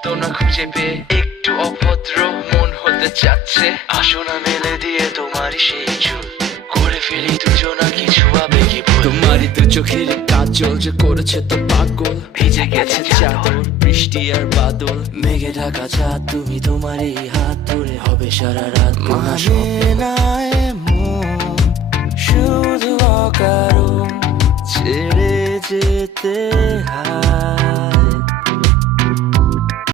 সান্ত্বনা খুঁজে পেয়ে একটু অভদ্র মন হতে চাচ্ছে। আসো না মেলে দিয়ে তোমারই সেই চুল, করে ফেলি দুজনা কিছু আবেগী ভুল। তোমারই দু চোখের কাজল যে করেছে তো পাগল, ভিজে গেছে চাদর বৃষ্টি আর বাদল, মেঘে ঢাকা চাঁদ তুমি তোমারই হাত ধরে হবে সারা রাত। মানে না এমন শুধু অকারণ ছেড়ে যেতে হয়।